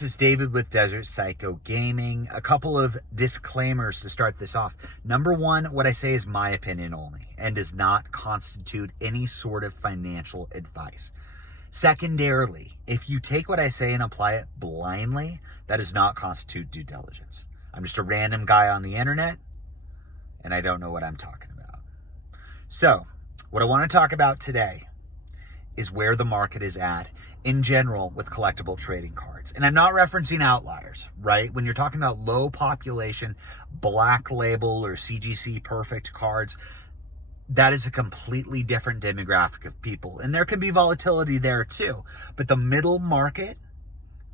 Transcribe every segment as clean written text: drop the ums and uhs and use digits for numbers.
This is David with Desert Psycho Gaming. A couple of disclaimers to start this off. Number one, what I say is my opinion only and does not constitute any sort of financial advice. Secondarily, if you take what I say and apply it blindly, that does not constitute due diligence. I'm just a random guy on the internet and I don't know what I'm talking about. So, what I want to talk about today is where the market is at in general with collectible trading cards. And I'm not referencing outliers, right? When you're talking about low population, black label or CGC perfect cards, that is a completely different demographic of people. And there can be volatility there too. But the middle market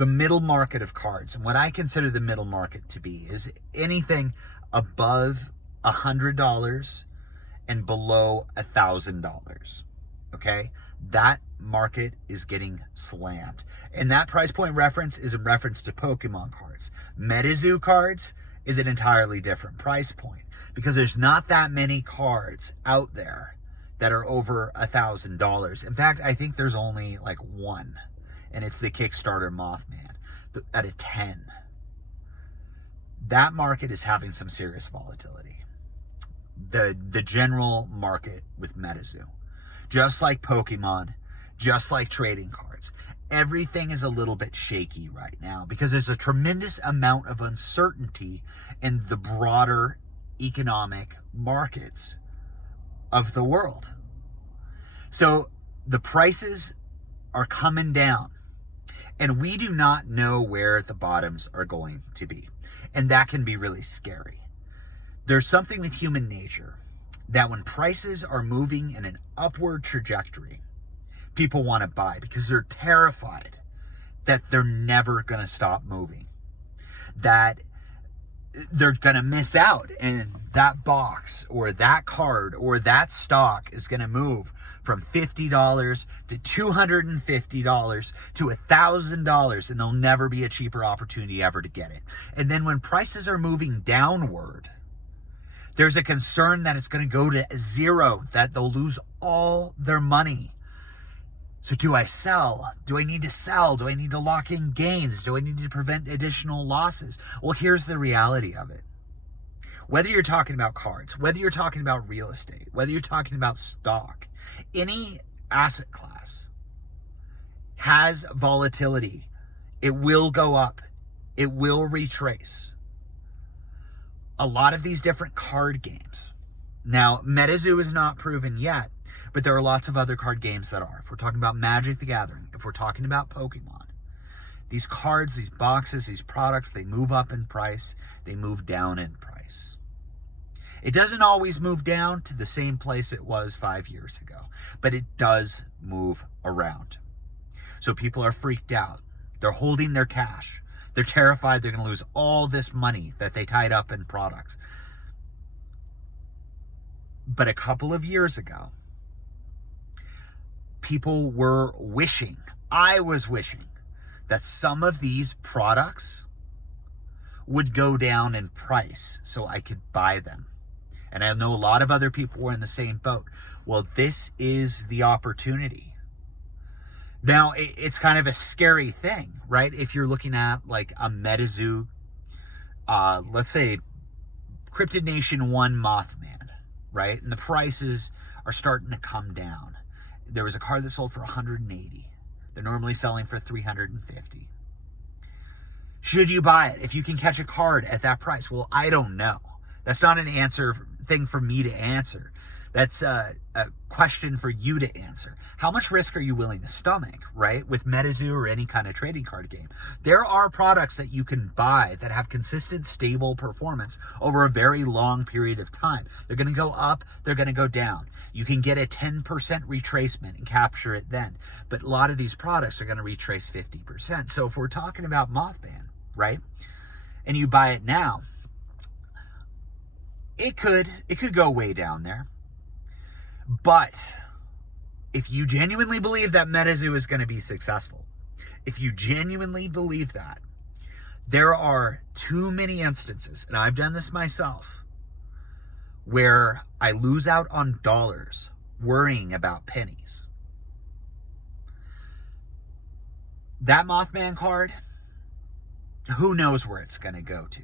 of cards, and what I consider the middle market to be, is anything above $100 and below $1,000. Okay? That market is getting slammed. And that price point reference is in reference to Pokemon cards. Metazoo cards is an entirely different price point because there's not that many cards out there that are over $1,000. In fact, I think there's only like one, and it's the Kickstarter Mothman at a 10. That market is having some serious volatility. The general market with Metazoo. Just like Pokemon, just like trading cards, everything is a little bit shaky right now because there's a tremendous amount of uncertainty in the broader economic markets of the world. So the prices are coming down and we do not know where the bottoms are going to be. And that can be really scary. There's something with human nature that when prices are moving in an upward trajectory, people want to buy because they're terrified that they're never going to stop moving, that they're going to miss out and that box or that card or that stock is going to move from $50 to $250 to $1,000 and there'll never be a cheaper opportunity ever to get it. And then when prices are moving downward, there's a concern that it's going to go to zero, that they'll lose all their money. So do I sell? Do I need to sell? Do I need to lock in gains? Do I need to prevent additional losses? Well, here's the reality of it. Whether you're talking about cards, whether you're talking about real estate, whether you're talking about stock, any asset class has volatility. It will go up. It will retrace. A lot of these different card games. Now, Metazoo is not proven yet, but there are lots of other card games that are. If we're talking about Magic the Gathering, if we're talking about Pokemon, these cards, these boxes, these products, they move up in price, they move down in price. It doesn't always move down to the same place it was 5 years ago, but it does move around. So people are freaked out. They're holding their cash. They're terrified they're going to lose all this money that they tied up in products. But a couple of years ago, people were wishing, I was wishing, that some of these products would go down in price so I could buy them. And I know a lot of other people were in the same boat. Well, this is the opportunity. Now, it's kind of a scary thing, right? If you're looking at like a Metazoo, let's say Cryptid Nation 1 Mothman, right? And the prices are starting to come down. There was a card that sold for $180. They're normally selling for $350. Should you buy it if you can catch a card at that price? Well, I don't know. That's not an answer thing for me to answer. That's a question for you to answer. How much risk are you willing to stomach, right? With Metazoo or any kind of trading card game. There are products that you can buy that have consistent, stable performance over a very long period of time. They're going to go up, they're going to go down. You can get a 10% retracement and capture it then. But a lot of these products are going to retrace 50%. So if we're talking about Mothman, right? And you buy it now, it could go way down there. But if you genuinely believe that Metazoo is going to be successful, if you genuinely believe that, there are too many instances, and I've done this myself, where I lose out on dollars worrying about pennies. That Mothman card, who knows where it's going to go to.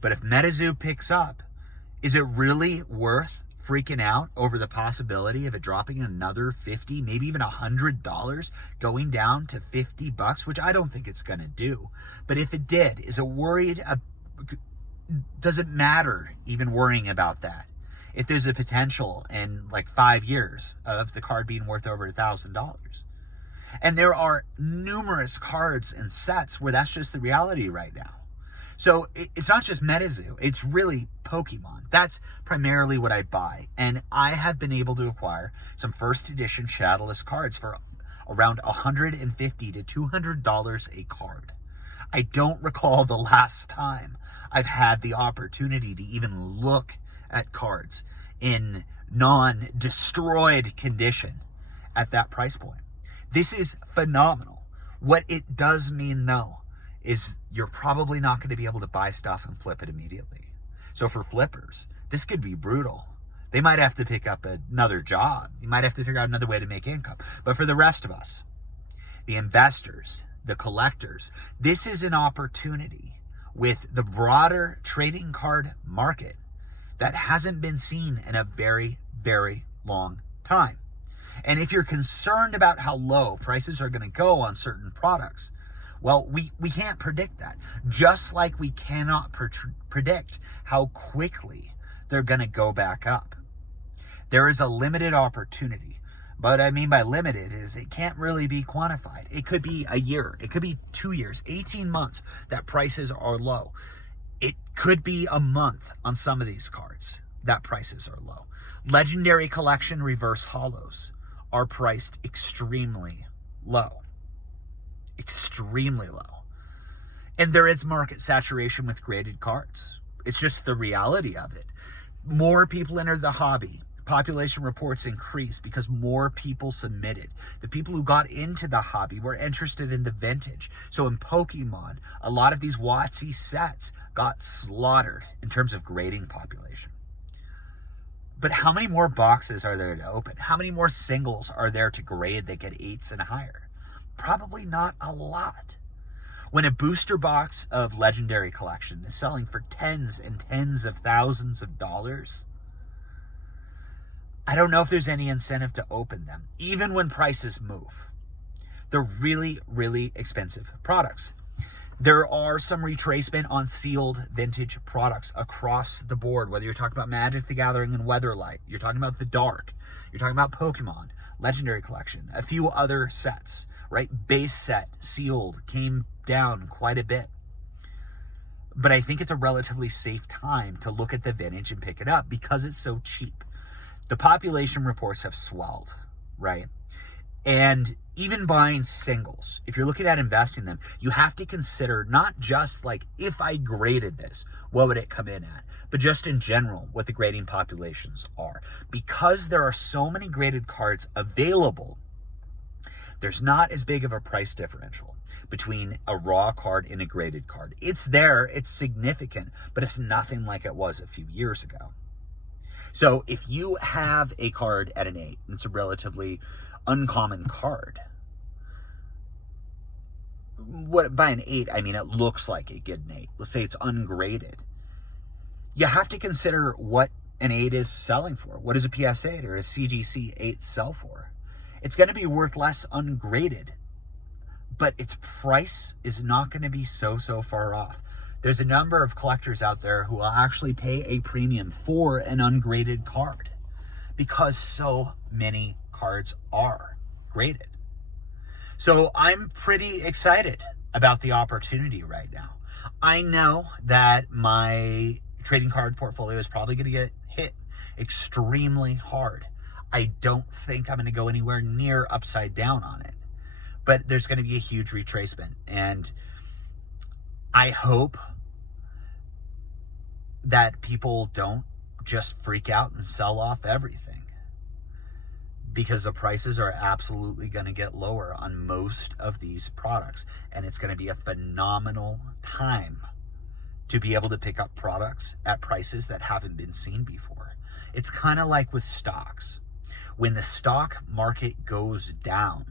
But if Metazoo picks up, is it really worth freaking out over the possibility of it dropping another $50, maybe even $100, going down to $50, which I don't think it's going to do. But if it did, is it worried? Does it matter even worrying about that? If there's a potential in like 5 years of the card being worth over $1,000. And there are numerous cards and sets where that's just the reality right now. So it's not just Metazoo, it's really Pokemon. That's primarily what I buy. And I have been able to acquire some first edition Shadowless cards for around $150 to $200 a card. I don't recall the last time I've had the opportunity to even look at cards in non-destroyed condition at that price point. This is phenomenal. What it does mean, though, is you're probably not going to be able to buy stuff and flip it immediately. So for flippers, this could be brutal. They might have to pick up another job. You might have to figure out another way to make income. But for the rest of us, the investors, the collectors, this is an opportunity with the broader trading card market that hasn't been seen in a very, very long time. And if you're concerned about how low prices are going to go on certain products, well, we can't predict that. Just like we cannot predict how quickly they're going to go back up. There is a limited opportunity. But what I mean by limited is it can't really be quantified. It could be a year. It could be 2 years, 18 months that prices are low. It could be a month on some of these cards that prices are low. Legendary Collection reverse holos are priced extremely low. Extremely low. And there is market saturation with graded cards. It's just the reality of it. More people enter the hobby. Population reports increase because more people submitted. The people who got into the hobby were interested in the vintage. So in Pokemon, a lot of these WotC sets got slaughtered in terms of grading population. But how many more boxes are there to open? How many more singles are there to grade that get 8s and higher? Probably not a lot. When a booster box of Legendary Collection is selling for tens and tens of thousands of dollars, I don't know if there's any incentive to open them, even when prices move. They're really, really expensive products. There are some retracement on sealed vintage products across the board, whether you're talking about Magic the Gathering and Weatherlight, you're talking about the Dark, you're talking about Pokemon, Legendary Collection, a few other sets, right? Base set, sealed, came down quite a bit. But I think it's a relatively safe time to look at the vintage and pick it up because it's so cheap. The population reports have swelled, right? And even buying singles, if you're looking at investing them, you have to consider not just like, if I graded this, what would it come in at? But just in general, what the grading populations are. Because there are so many graded cards available, there's not as big of a price differential between a raw card and a graded card. It's there, it's significant, but it's nothing like it was a few years ago. So if you have a card at an 8, and it's a relatively uncommon card, by an 8, I mean it looks like it get an 8. Let's say it's ungraded. You have to consider what an 8 is selling for. What does a PS8 or a CGC 8 sell for? It's going to be worth less ungraded, but its price is not going to be so far off. There's a number of collectors out there who will actually pay a premium for an ungraded card because so many cards are graded. So I'm pretty excited about the opportunity right now. I know that my trading card portfolio is probably going to get hit extremely hard. I don't think I'm going to go anywhere near upside down on it, but there's going to be a huge retracement, and I hope that people don't just freak out and sell off everything, because the prices are absolutely going to get lower on most of these products, and it's going to be a phenomenal time to be able to pick up products at prices that haven't been seen before. It's kind of like with stocks. When the stock market goes down,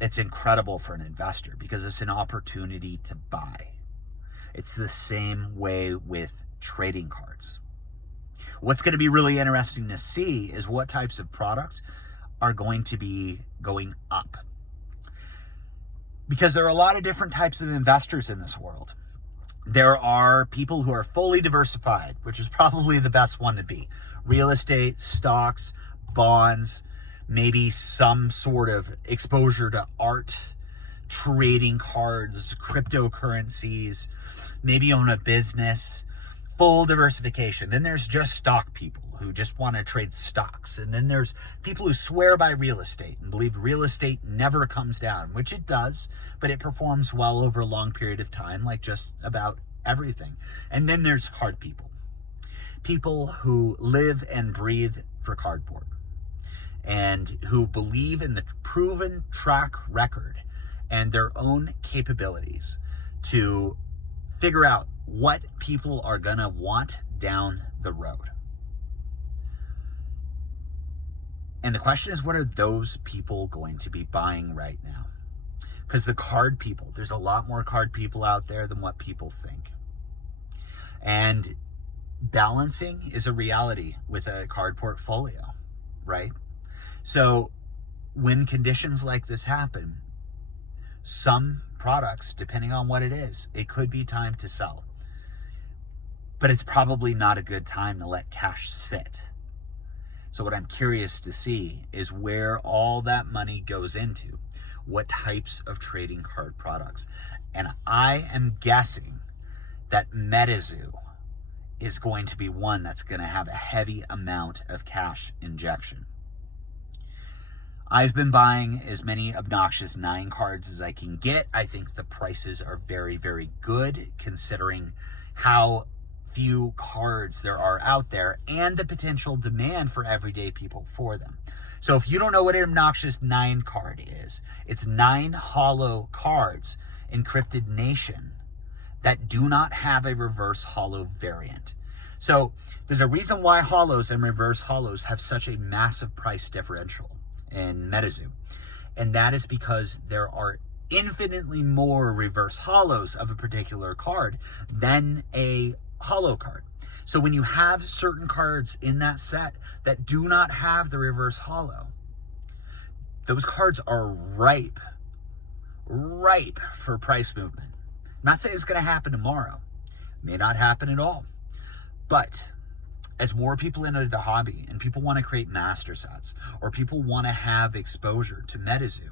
it's incredible for an investor because it's an opportunity to buy. It's the same way with trading cards. What's going to be really interesting to see is what types of products are going to be going up. Because there are a lot of different types of investors in this world. There are people who are fully diversified, which is probably the best one to be. Real estate, stocks, bonds, maybe some sort of exposure to art, trading cards, cryptocurrencies, maybe own a business, full diversification. Then there's just stock people who just want to trade stocks. And then there's people who swear by real estate and believe real estate never comes down, which it does, but it performs well over a long period of time, like just about everything. And then there's card people. People who live and breathe for cardboard and who believe in the proven track record and their own capabilities to figure out what people are going to want down the road. And the question is, what are those people going to be buying right now? Because the card people, there's a lot more card people out there than what people think. And balancing is a reality with a card portfolio, right? So when conditions like this happen, some products, depending on what it is, it could be time to sell. But it's probably not a good time to let cash sit. So what I'm curious to see is where all that money goes into, what types of trading card products. And I am guessing that Metazoo is going to be one that's going to have a heavy amount of cash injection. I've been buying as many obnoxious 9 cards as I can get. I think the prices are very, very good considering how few cards there are out there and the potential demand for everyday people for them. So if you don't know what an obnoxious 9 card is, it's 9 hollow cards in Encrypted Nation that do not have a reverse hollow variant. So there's a reason why hollows and reverse hollows have such a massive price differential in Metazoo. And that is because there are infinitely more reverse hollows of a particular card than a hollow card. So when you have certain cards in that set that do not have the reverse hollow, those cards are ripe for price movement. I'm not saying it's going to happen tomorrow. May not happen at all. But as more people enter the hobby and people want to create master sets or people want to have exposure to Metazoo,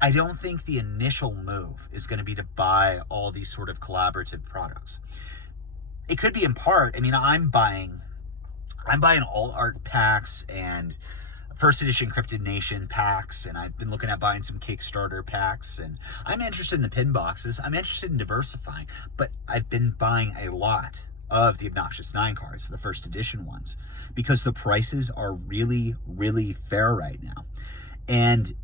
I don't think the initial move is going to be to buy all these sort of collaborative products. It could be in part, I mean, I'm buying all art packs and first edition Encrypted Nation packs, and I've been looking at buying some Kickstarter packs, and I'm interested in the pin boxes. I'm interested in diversifying, but I've been buying a lot of the Obnoxious 9 cards, the first edition ones, because the prices are really, really fair right now. And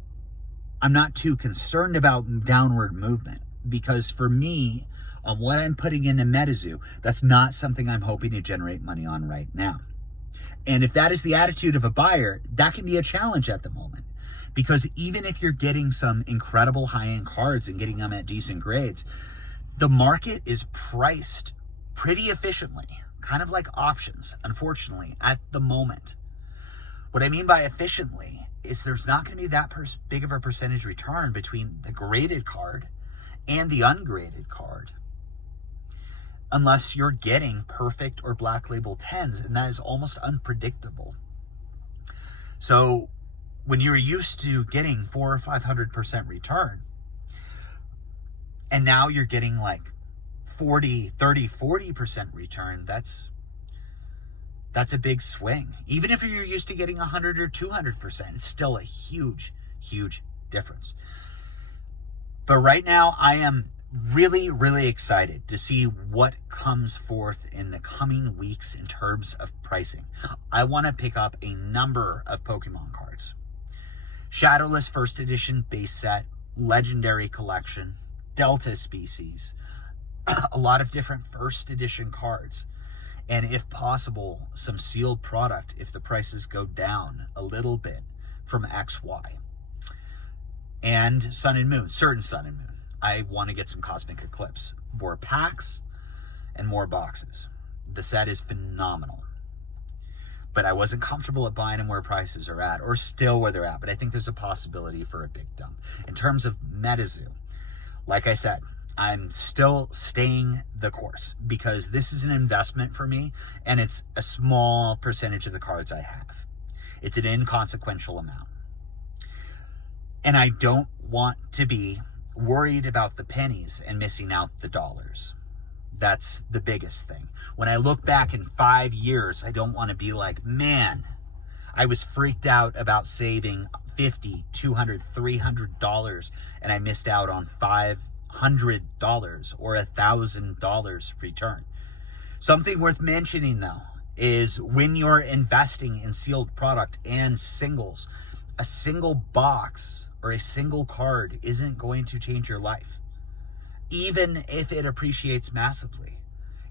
I'm not too concerned about downward movement, because for me, on what I'm putting into Metazoo, that's not something I'm hoping to generate money on right now. And if that is the attitude of a buyer, that can be a challenge at the moment. Because even if you're getting some incredible high-end cards and getting them at decent grades, the market is priced pretty efficiently, kind of like options, unfortunately, at the moment. What I mean by efficiently is there's not going to be that big of a percentage return between the graded card and the ungraded card, unless you're getting perfect or black label 10s, and that is almost unpredictable. So when you're used to getting 400 or 500% return, and now you're getting like 40, 30, 40% return, that's a big swing. Even if you're used to getting 100 or 200%, it's still a huge, huge difference. But right now, I am really, really excited to see what comes forth in the coming weeks in terms of pricing. I want to pick up a number of Pokemon cards. Shadowless First Edition base set, Legendary Collection, Delta Species, a lot of different First Edition cards, and if possible, some sealed product if the prices go down a little bit from XY. and Sun and Moon, certain Sun and Moon. I want to get some Cosmic Eclipse, more packs and more boxes. The set is phenomenal, but I wasn't comfortable at buying them where prices are at, or still where they're at, but I think there's a possibility for a big dump. In terms of Metazoo, like I said, I'm still staying the course because this is an investment for me, and it's a small percentage of the cards I have. It's an inconsequential amount. And I don't want to be worried about the pennies and missing out the dollars. That's the biggest thing. When I look back in 5 years, I don't want to be like, man, I was freaked out about saving $50, $200, $300, and I missed out on $500 or $1,000 return. Something worth mentioning, though, is when you're investing in sealed product and singles, a single box or a single card isn't going to change your life. Even if it appreciates massively,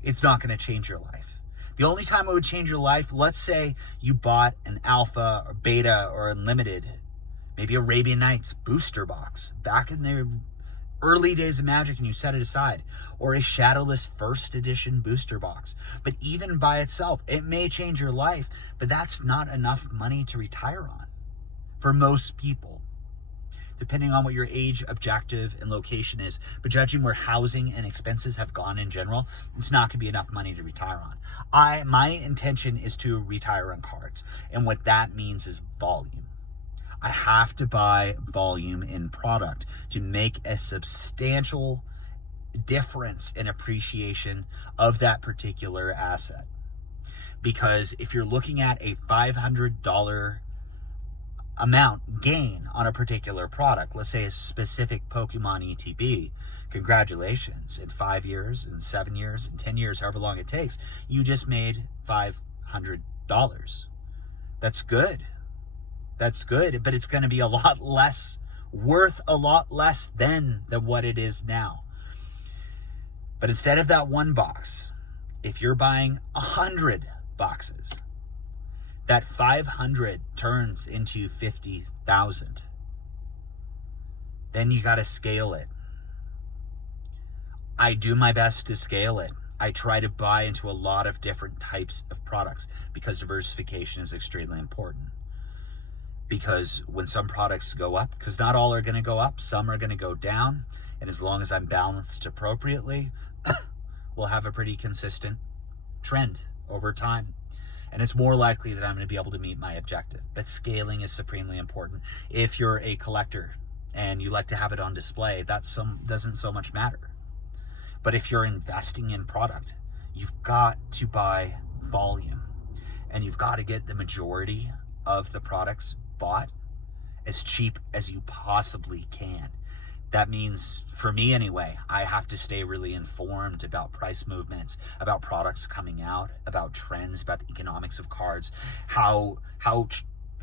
it's not going to change your life. The only time it would change your life, let's say you bought an alpha or beta or unlimited, maybe Arabian Nights booster box back in the early days of Magic, and you set it aside, or a Shadowless first edition booster box. But even by itself, it may change your life, but that's not enough money to retire on for most people, depending on what your age, objective, and location is. But judging where housing and expenses have gone in general, it's not going to be enough money to retire on. My intention is to retire on cards, and what that means is volume. I have to buy volume in product to make a substantial difference in appreciation of that particular asset. Because if you're looking at a $500 amount gain on a particular product, let's say a specific Pokemon ETB, congratulations. In 5 years, in 7 years, in 10 years, however long it takes, you just made $500. That's good. That's good, but it's going to be a lot less, worth a lot less than what it is now. But instead of that one box, if you're buying 100 boxes, that 500 turns into 50,000. Then you got to scale it. I do my best to scale it. I try to buy into a lot of different types of products because diversification is extremely important. Because when some products go up, because not all are going to go up, some are going to go down, and as long as I'm balanced appropriately, we'll have a pretty consistent trend over time. And it's more likely that I'm going to be able to meet my objective. But scaling is supremely important. If you're a collector and you like to have it on display, that doesn't so much matter. But if you're investing in product, you've got to buy volume, and you've got to get the majority of the products bought as cheap as you possibly can. That means, for me anyway, I have to stay really informed about price movements, about products coming out, about trends, about the economics of cards, how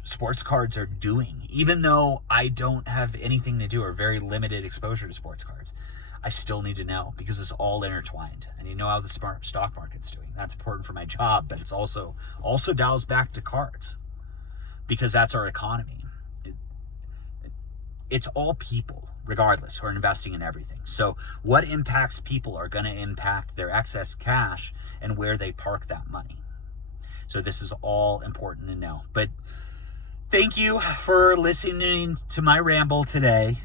sports cards are doing. Even though I don't have anything to do or very limited exposure to sports cards, I still need to know because it's all intertwined. I need to know how the stock market's doing. That's important for my job, but it's also dials back to cards because that's our economy. It's all people, regardless, who are investing in everything. So what impacts people are going to impact their excess cash and where they park that money. So this is all important to know. But thank you for listening to my ramble today.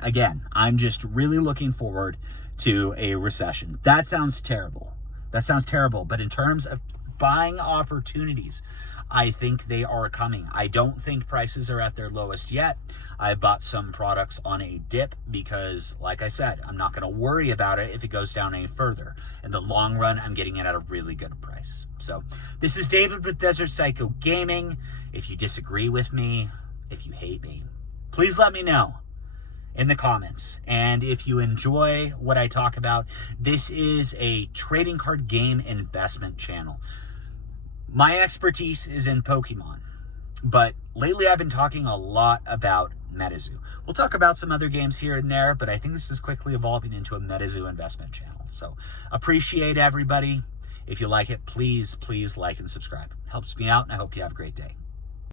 Again, I'm just really looking forward to a recession. That sounds terrible. But in terms of buying opportunities, I think they are coming. I don't think prices are at their lowest yet. I bought some products on a dip because, like I said, I'm not going to worry about it if it goes down any further. In the long run, I'm getting it at a really good price. So this is David with Desert Psycho Gaming. If you disagree with me, if you hate me, please let me know in the comments. And if you enjoy what I talk about, this is a trading card game investment channel. My expertise is in Pokemon, but lately I've been talking a lot about Metazoo. We'll talk about some other games here and there, but I think this is quickly evolving into a Metazoo investment channel. So appreciate everybody. If you like it, please like and subscribe. Helps me out, and I hope you have a great day.